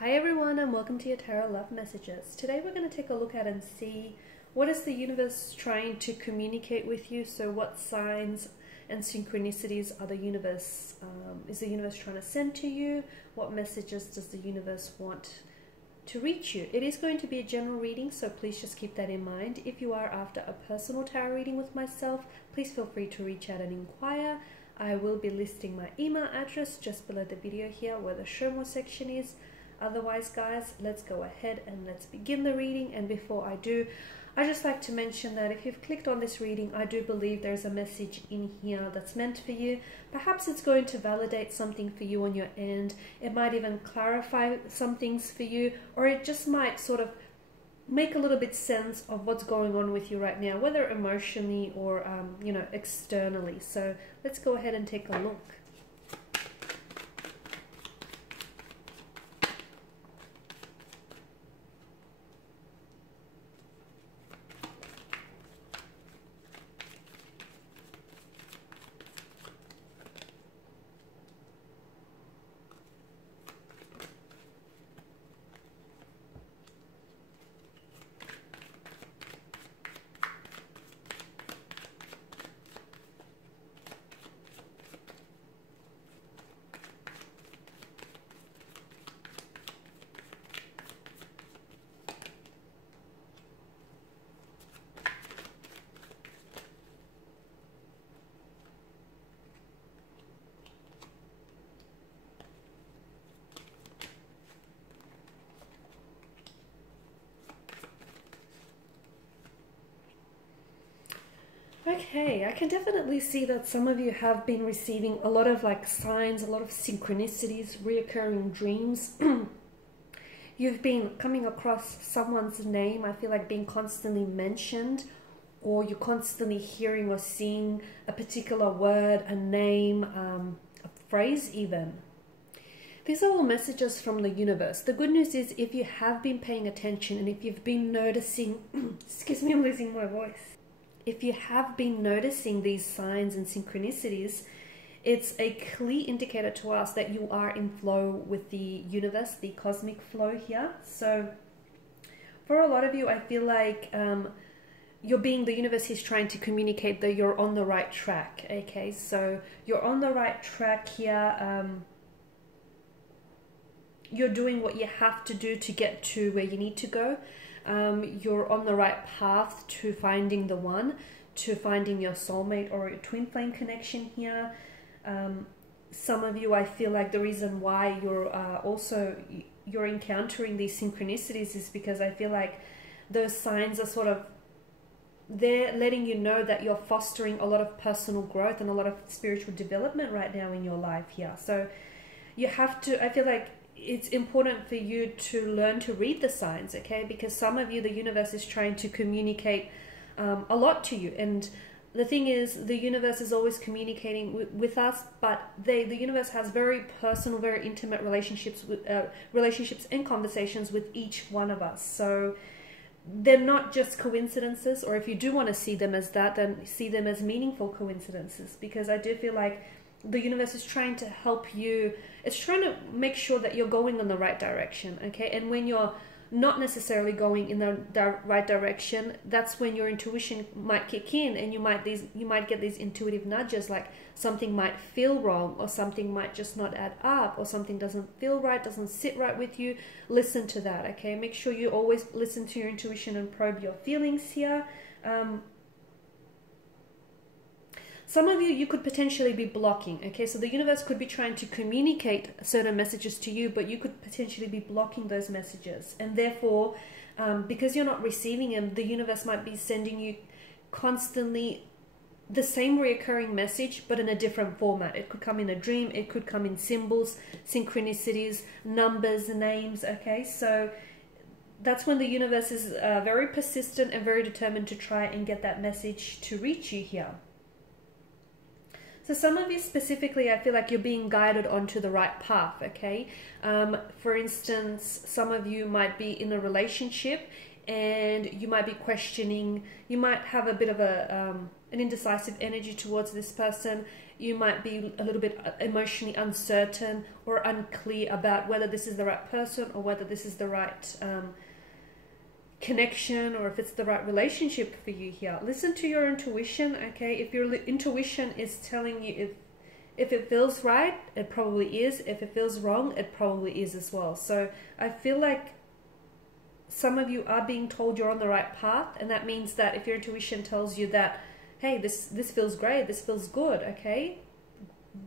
Hi everyone and welcome to your Tarot Love Messages. Today we're going to take a look at and see what is the universe trying to communicate with you. So what signs and synchronicities are is the universe trying to send to you? What messages does the universe want to reach you? It is going to be a general reading, so please just keep that in mind. If you are after a personal tarot reading with myself, please feel free to reach out and inquire. I will be listing my email address just below the video here where the show more section is. Otherwise, guys, let's go ahead and let's begin the reading. And before I do, I just like to mention that if you've clicked on this reading, I do believe there's a message in here that's meant for you. Perhaps it's going to validate something for you on your end. It might even clarify some things for you, or it just might sort of make a little bit sense of what's going on with you right now, whether emotionally or externally. So let's go ahead and take a look. Okay, I can definitely see that some of you have been receiving a lot of signs, a lot of synchronicities, reoccurring dreams. You've been coming across someone's name, I feel like being constantly mentioned, or you're constantly hearing or seeing a particular word, a name, a phrase even. These are all messages from the universe. The good news is if you have been paying attention and if you've been noticing, excuse me, I'm losing my voice. If you have been noticing these signs and synchronicities, it's a clear indicator to us that you are in flow with the universe, the cosmic flow here. So for a lot of you, I feel like the universe is trying to communicate that you're on the right track. Okay, so you're on the right track here. You're doing what you have to do to get to where you need to go. You're on the right path to finding the one, to finding your soulmate or your twin flame connection here. Some of you, I feel like the reason why you're encountering these synchronicities is because I feel like those signs are they're letting you know that you're fostering a lot of personal growth and a lot of spiritual development right now in your life here. So you have to, I feel like it's important for you to learn to read the signs, okay? Because some of you, the universe is trying to communicate a lot to you. And the thing is, the universe is always communicating with us, but the universe has very personal, very intimate relationships and conversations with each one of us. So they're not just coincidences, or if you do want to see them as that, then see them as meaningful coincidences, because I do feel like the universe is trying to help you. It's trying to make sure that you're going in the right direction, okay? And when you're not necessarily going in the right direction, that's when your intuition might kick in, and you might get these intuitive nudges, like something might feel wrong, or something might just not add up, or something doesn't feel right, doesn't sit right with you. Listen to that, okay? Make sure you always listen to your intuition and probe your feelings here. Some of you could potentially be blocking, okay? So the universe could be trying to communicate certain messages to you, but you could potentially be blocking those messages. And therefore, because you're not receiving them, the universe might be sending you constantly the same reoccurring message, but in a different format. It could come in a dream, it could come in symbols, synchronicities, numbers, names, okay? So that's when the universe is very persistent and very determined to try and get that message to reach you here. So some of you specifically, I feel like you're being guided onto the right path, okay? For instance, some of you might be in a relationship and you might be questioning, you might have a bit of a an indecisive energy towards this person. You might be a little bit emotionally uncertain or unclear about whether this is the right person or whether this is the right connection, or if it's the right relationship for you here. Listen to your intuition, okay? If your intuition is telling you if it feels right, it probably is. If it feels wrong, it probably is as well. So I feel like some of you are being told you're on the right path, and that means that if your intuition tells you that, hey, this feels great, this feels good, okay,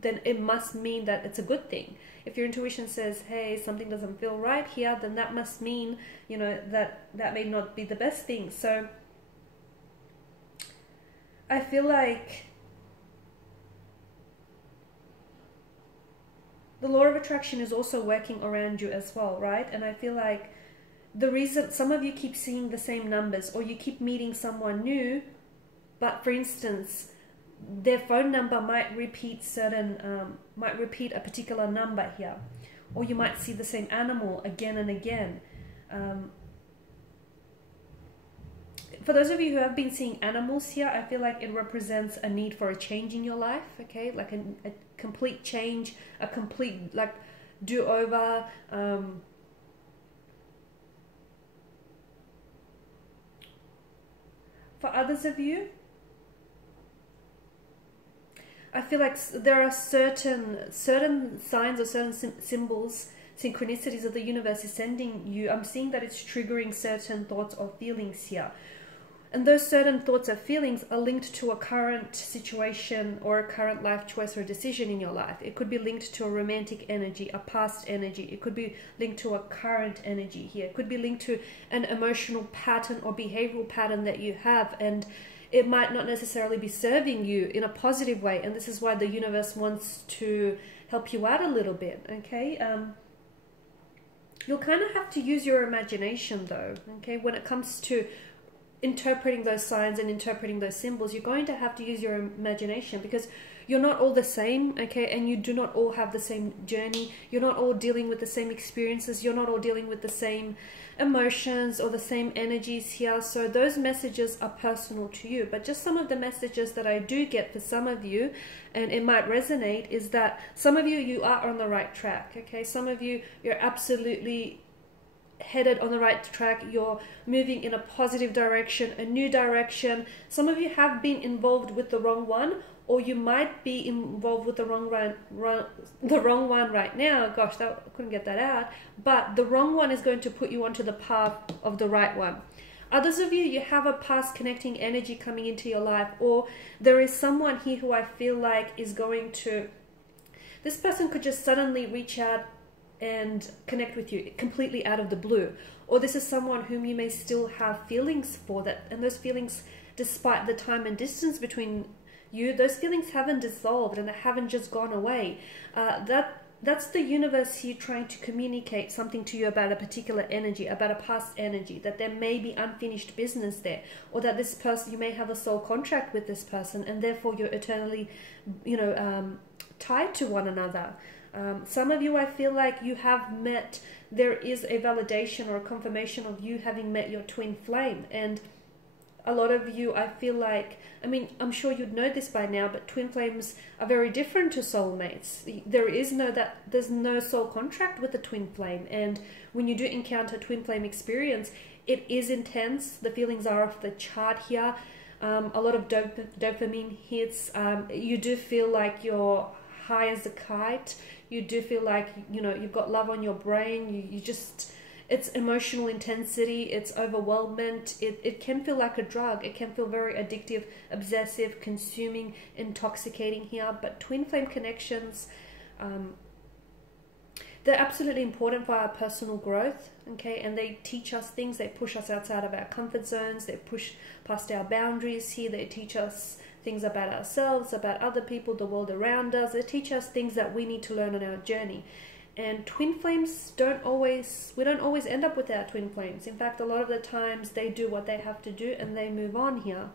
then it must mean that it's a good thing. If your intuition says, hey, something doesn't feel right here, then that must mean, you know, that may not be the best thing. So I feel like the law of attraction is also working around you as well, right? And I feel like the reason some of you keep seeing the same numbers, or you keep meeting someone new, but for instance, their phone number might repeat a particular number here, or you might see the same animal again and again. For those of you who have been seeing animals here, I feel like it represents a need for a change in your life, okay? Like a complete change, a complete like do-over. For others of you, I feel like there are certain signs or certain symbols, synchronicities of the universe is sending you. I'm seeing that it's triggering certain thoughts or feelings here. And those certain thoughts or feelings are linked to a current situation or a current life choice or decision in your life. It could be linked to a romantic energy, a past energy. It could be linked to a current energy here. It could be linked to an emotional pattern or behavioral pattern that you have, and it might not necessarily be serving you in a positive way. And this is why the universe wants to help you out a little bit, okay? You'll kind of have to use your imagination though, okay? When it comes to interpreting those signs and interpreting those symbols, you're going to have to use your imagination, because you're not all the same, okay? And you do not all have the same journey. You're not all dealing with the same experiences. You're not all dealing with the same emotions or the same energies here. So those messages are personal to you. But just some of the messages that I do get for some of you, and it might resonate, is that some of you, you are on the right track, okay? Some of you, you're absolutely headed on the right track. You're moving in a positive direction, a new direction. Some of you have been involved with the wrong one, or you might be involved with the wrong one right now. Gosh, I couldn't get that out. But the wrong one is going to put you onto the path of the right one. Others of you, you have a past connecting energy coming into your life, or there is someone here who I feel like is going to, this person could just suddenly reach out and connect with you completely out of the blue. Or this is someone whom you may still have feelings for, that, and those feelings, despite the time and distance between you, those feelings haven't dissolved and they haven't just gone away. That's the universe here trying to communicate something to you about a particular energy, about a past energy, that there may be unfinished business there, or that this person, you may have a soul contract with this person, and therefore you're eternally, you know, tied to one another. Some of you, I feel like you have met, there is a validation or a confirmation of you having met your twin flame. And a lot of you, I feel like, I mean, I'm sure you'd know this by now, but twin flames are very different to soulmates. There's no soul contract with the twin flame. And when you do encounter twin flame experience, it is intense. The feelings are off the chart here. A lot of dopamine hits. You do feel like you're high as a kite. You do feel like, you know, you've got love on your brain. You just, it's emotional intensity, it's overwhelmment. It can feel like a drug. It can feel very addictive, obsessive, consuming, intoxicating here. But twin flame connections, they're absolutely important for our personal growth, okay? And they teach us things. They push us outside of our comfort zones. They push past our boundaries here. They teach us things about ourselves, about other people, the world around us. They teach us things that we need to learn on our journey. And twin flames we don't always end up with our twin flames. In fact, a lot of the times they do what they have to do and they move on here.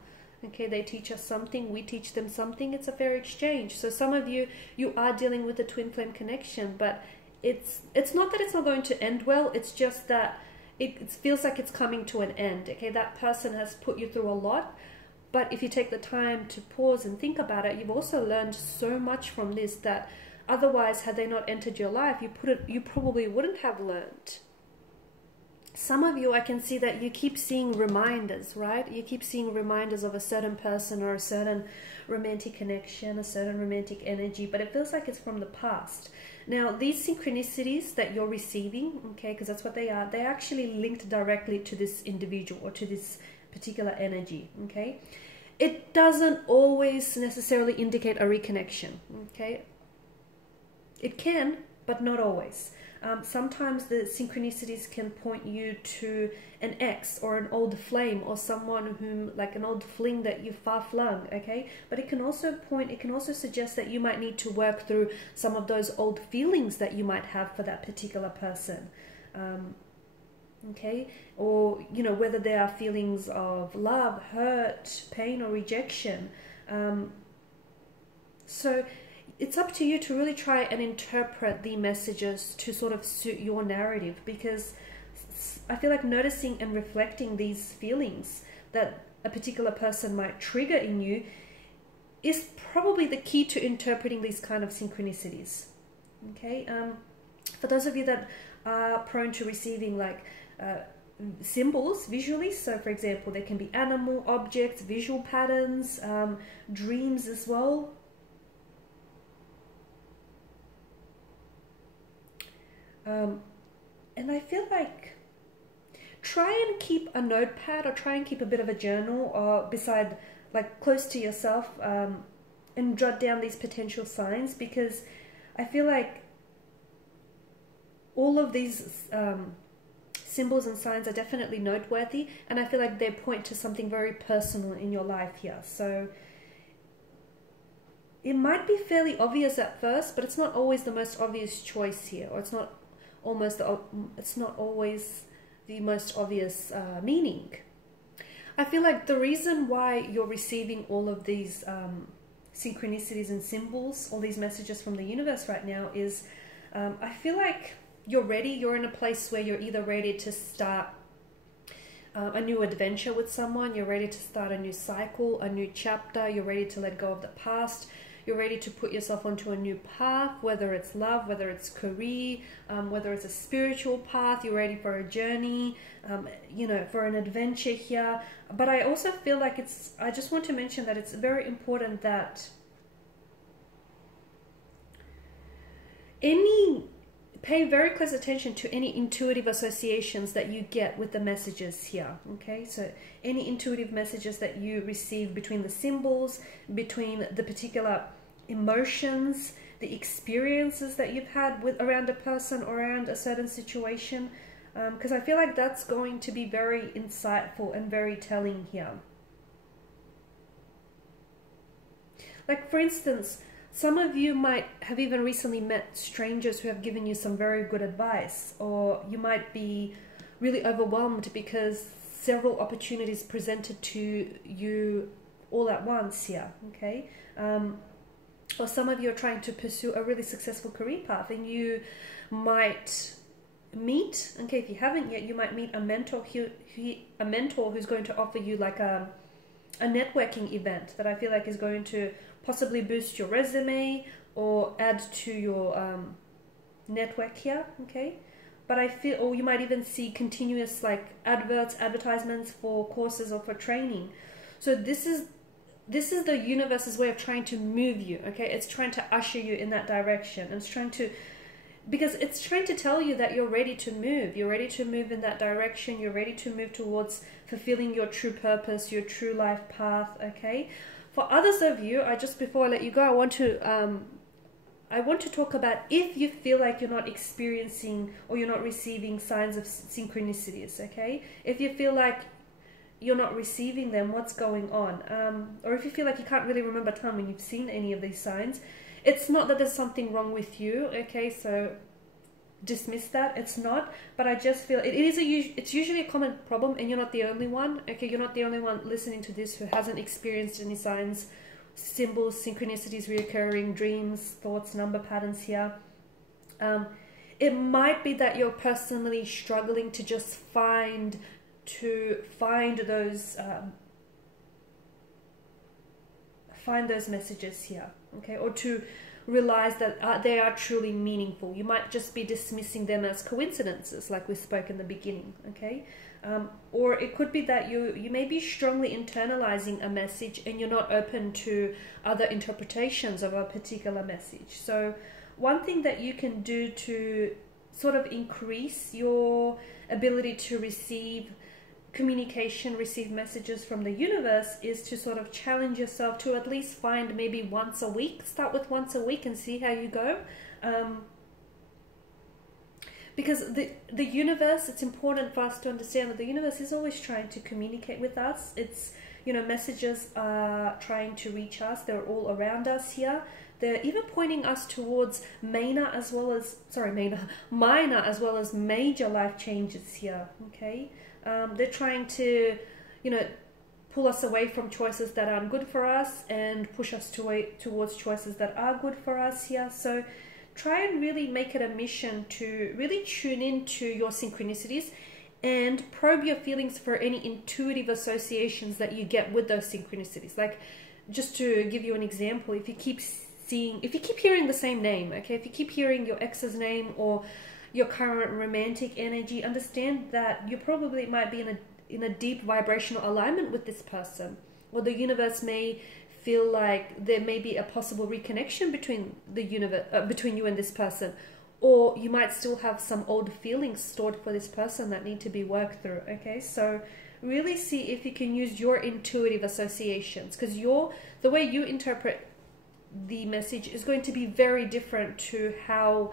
Okay, they teach us something, we teach them something. It's a fair exchange. So some of you, you are dealing with a twin flame connection, but it's not that it's not going to end well. It's just that it feels like it's coming to an end. Okay, that person has put you through a lot. But if you take the time to pause and think about it, you've also learned so much from this that otherwise, had they not entered your life, you probably wouldn't have learned. Some of you, I can see that you keep seeing reminders, right? You keep seeing reminders of a certain person or a certain romantic connection, a certain romantic energy, but it feels like it's from the past. Now, these synchronicities that you're receiving, okay, because that's what they are, they're actually linked directly to this individual or to this particular energy, okay? It doesn't always necessarily indicate a reconnection, okay? It can, but not always. Sometimes the synchronicities can point you to an ex or an old flame or someone whom, like an old fling that you far flung, okay? But it can also suggest that you might need to work through some of those old feelings that you might have for that particular person, okay? Or, you know, whether there are feelings of love, hurt, pain, or rejection. So it's up to you to really try and interpret the messages to sort of suit your narrative, because I feel like noticing and reflecting these feelings that a particular person might trigger in you is probably the key to interpreting these kind of synchronicities, okay? For those of you that are prone to receiving like symbols visually, so for example, there can be animal, objects, visual patterns, dreams as well. And I feel like try and keep a notepad or try and keep a bit of a journal or beside, like close to yourself, and jot down these potential signs, because I feel like all of these symbols and signs are definitely noteworthy, and I feel like they point to something very personal in your life here. So it might be fairly obvious at first, but it's not always the most obvious choice here, or it's not always the most obvious meaning. I feel like the reason why you're receiving all of these synchronicities and symbols, all these messages from the universe right now is, I feel like you're ready. You're in a place where you're either ready to start a new adventure with someone, you're ready to start a new cycle, a new chapter, you're ready to let go of the past, you're ready to put yourself onto a new path, whether it's love, whether it's career, whether it's a spiritual path, you're ready for a journey, you know, for an adventure here. But I also feel like I just want to mention that it's very important that pay very close attention to any intuitive associations that you get with the messages here, okay? So any intuitive messages that you receive between the symbols, between the particular emotions, the experiences that you've had around a person or around a certain situation, because I feel like that's going to be very insightful and very telling here. Like, for instance, some of you might have even recently met strangers who have given you some very good advice, or you might be really overwhelmed because several opportunities presented to you all at once here, okay? Or some of you are trying to pursue a really successful career path, and you might meet, okay, if you haven't yet, you might meet a mentor who's going to offer you like a networking event that I feel like is going to possibly boost your resume or add to your network here, okay? But I feel, or you might even see continuous like advertisements for courses or for training. So this is the universe's way of trying to move you, okay? It's trying to usher you in that direction. And it's trying to, because it's trying to tell you that you're ready to move. You're ready to move in that direction. You're ready to move towards fulfilling your true purpose, your true life path, okay? For others of you, before I let you go, I want to talk about if you feel like you're not experiencing or you're not receiving signs of synchronicities, okay? If you feel like you're not receiving them, what's going on? Or if you feel like you can't really remember a time when you've seen any of these signs, it's not that there's something wrong with you, okay? So dismiss that. It's not. But I just feel it's usually a common problem, and you're not the only one, okay? You're not the only one listening to this who hasn't experienced any signs, symbols, synchronicities, reoccurring dreams, thoughts, number patterns here. It might be that you're personally struggling to just find those find those messages here, okay, or to realize that they are truly meaningful. You might just be dismissing them as coincidences, like we spoke in the beginning, okay? Or it could be that you may be strongly internalizing a message and you're not open to other interpretations of a particular message. So one thing that you can do to sort of increase your ability to receive communication, receive messages from the universe, is to sort of challenge yourself to at least find maybe once a week. Start with once a week and see how you go. Because the universe, it's important for us to understand that the universe is always trying to communicate with us. It's, you know, messages are trying to reach us. They're all around us here. They're even pointing us towards minor as well as major life changes here, okay? They're trying to, you know, pull us away from choices that aren't good for us and push us towards choices that are good for us here. So try and really make it a mission to really tune into your synchronicities and probe your feelings for any intuitive associations that you get with those synchronicities. Like, just to give you an example, if you keep hearing the same name, okay, if you keep hearing your ex's name or your current romantic energy, understand that you probably might be in a deep vibrational alignment with this person, or the universe may feel like there may be a possible reconnection between between you and this person, or you might still have some old feelings stored for this person that need to be worked through. Okay, so really see if you can use your intuitive associations, because the way you interpret the message is going to be very different to how,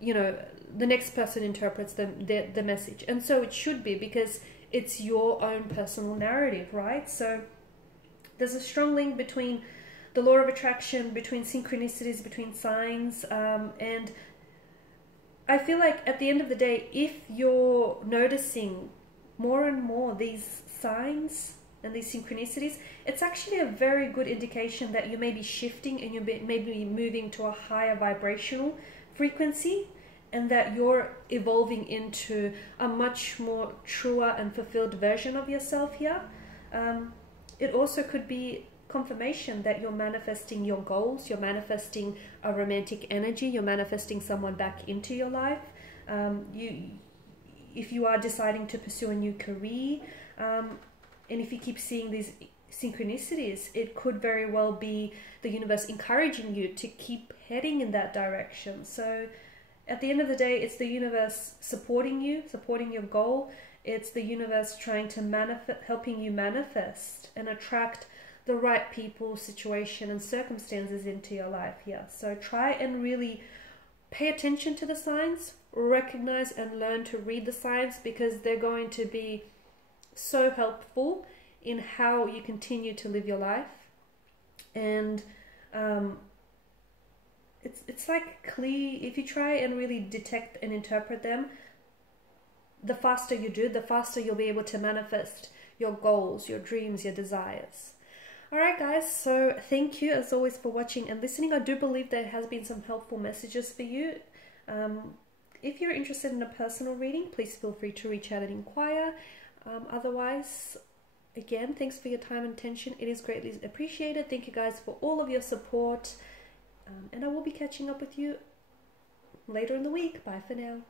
you know, the next person interprets the message. And so it should be, because it's your own personal narrative, right? So there's a strong link between the law of attraction, between synchronicities, between signs, and I feel like at the end of the day, if you're noticing more and more these signs and these synchronicities, it's actually a very good indication that you may be shifting and you may be moving to a higher vibrational frequency, and that you're evolving into a much more truer and fulfilled version of yourself here. It also could be confirmation that you're manifesting your goals, you're manifesting a romantic energy, you're manifesting someone back into your life. If you are deciding to pursue a new career, and if you keep seeing these synchronicities, it could very well be the universe encouraging you to keep heading in that direction. So at the end of the day, it's the universe supporting you, supporting your goal. It's the universe trying to helping you manifest and attract the right people, situation, and circumstances into your life here. So try and really pay attention to the signs, recognize and learn to read the signs, because they're going to be so helpful in how you continue to live your life. And it's like clear, if you try and really detect and interpret them, the faster you do, the faster you'll be able to manifest your goals, your dreams, your desires. Alright guys, so thank you as always for watching and listening. I do believe there has been some helpful messages for you. If you're interested in a personal reading, please feel free to reach out and inquire. Otherwise, again, thanks for your time and attention. It is greatly appreciated. Thank you guys for all of your support. And I will be catching up with you later in the week. Bye for now.